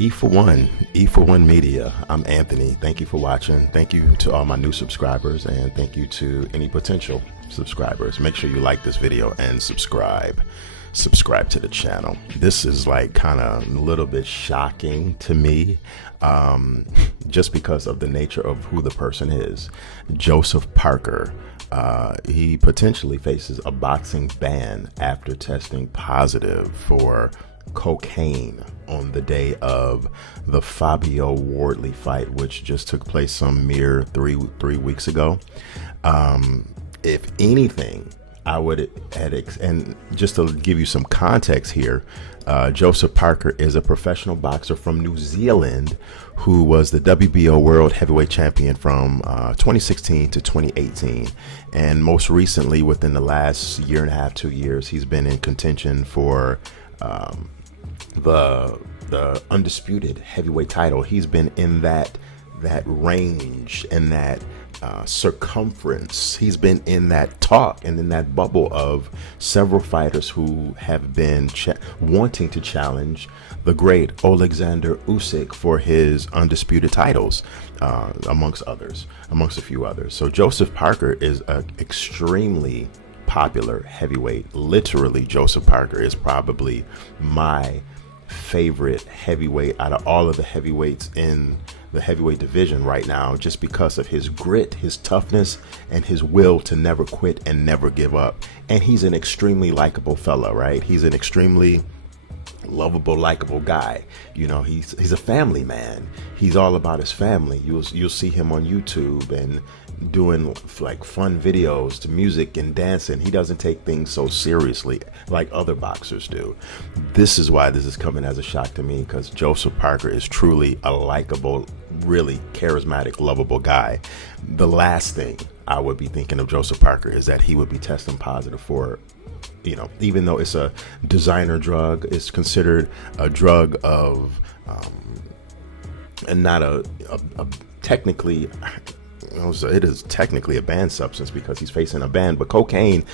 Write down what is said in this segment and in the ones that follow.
E for One, E for One Media. I'm Anthony. Thank you for watching. Thank you to all my new subscribers, and thank you to any potential subscribers. Make sure you like this video and subscribe. Subscribe to the channel. This is like kind of a little bit shocking to me, just because of the nature of who the person is. Joseph Parker. He potentially faces a boxing ban after testing positive for cocaine on the day of the Fabio Wardley fight, which just took place some mere three weeks ago. If anything, I would and just to give you some context here, Joseph Parker is a professional boxer from New Zealand who was the WBO World Heavyweight Champion from 2016 to 2018. And most recently, within the last year and a half, 2 years, he's been in contention for the undisputed heavyweight title. He's been in that range and that circumference. He's been in that talk and in that bubble of several fighters who have been wanting to challenge the great Alexander Usyk for his undisputed titles, amongst a few others. So Joseph Parker is an extremely popular heavyweight. Literally, Joseph Parker is probably my favorite heavyweight out of all of the heavyweights in the heavyweight division right now, just because of his grit, his toughness, and his will to never quit and never give up. And he's an extremely likable fella, right? He's an extremely lovable, likable guy. You know, he's a family man. He's all about his family. You'll see him on YouTube and doing like fun videos to music and dancing. He doesn't take things so seriously like other boxers do. This is why this is coming as a shock to me, because Joseph Parker is truly a likable, really charismatic, lovable guy. The last thing I would be thinking of Joseph Parker is that he would be testing positive for, you know, even though it's a designer drug, it's considered a drug of and not a technically, it is technically a banned substance because he's facing a ban, but cocaine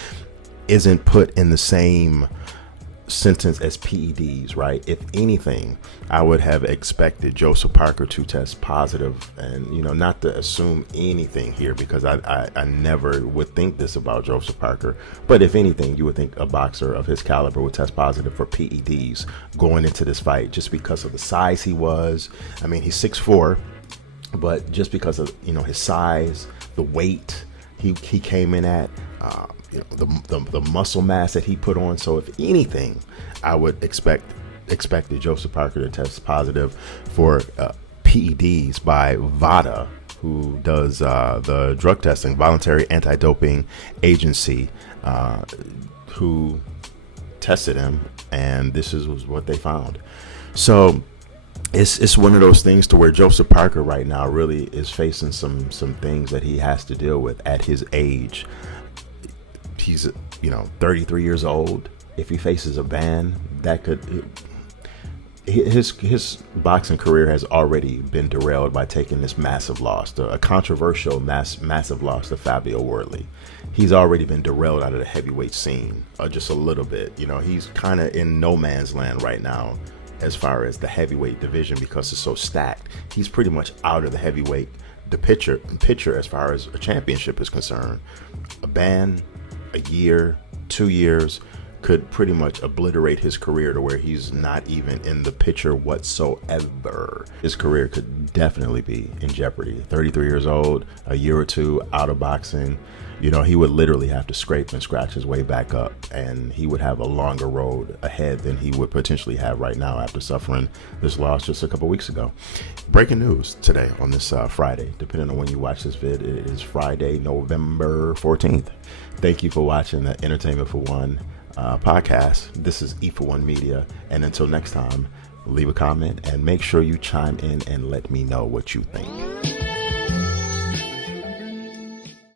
isn't put in the same sentence as PEDs, right? If anything, I would have expected Joseph Parker to test positive, and, you know, not to assume anything here, because I never would think this about Joseph Parker, but if anything, you would think a boxer of his caliber would test positive for PEDs going into this fight, just because of the size he was. I mean, he's 6'4", but just because of, you know, his size, the weight he came in at, you know, the muscle mass that he put on. So if anything, I would expected Joseph Parker to test positive for PEDs by VADA, who does the drug testing, Voluntary Anti-Doping Agency, who tested him, and this was what they found. So it's one of those things to where Joseph Parker right now really is facing some things that he has to deal with at his age. He's, you know, 33 years old. If he faces a ban, that could, his boxing career has already been derailed by taking this massive loss, a controversial massive loss to Fabio Wardley. He's already been derailed out of the heavyweight scene just a little bit. You know, he's kind of in no man's land right now as far as the heavyweight division, because it's so stacked. He's pretty much out of the heavyweight picture as far as a championship is concerned. A ban, a year, 2 years could pretty much obliterate his career to where he's not even in the picture whatsoever. His career could definitely be in jeopardy. 33 years old, a year or two out of boxing, you know, he would literally have to scrape and scratch his way back up, and he would have a longer road ahead than he would potentially have right now after suffering this loss just a couple weeks ago. Breaking news today on this Friday, depending on when you watch this vid, it is Friday, November 14th. Thank you for watching the Entertainment for One podcast. This is E for One Media, and until next time, leave a comment and make sure you chime in and let me know what you think.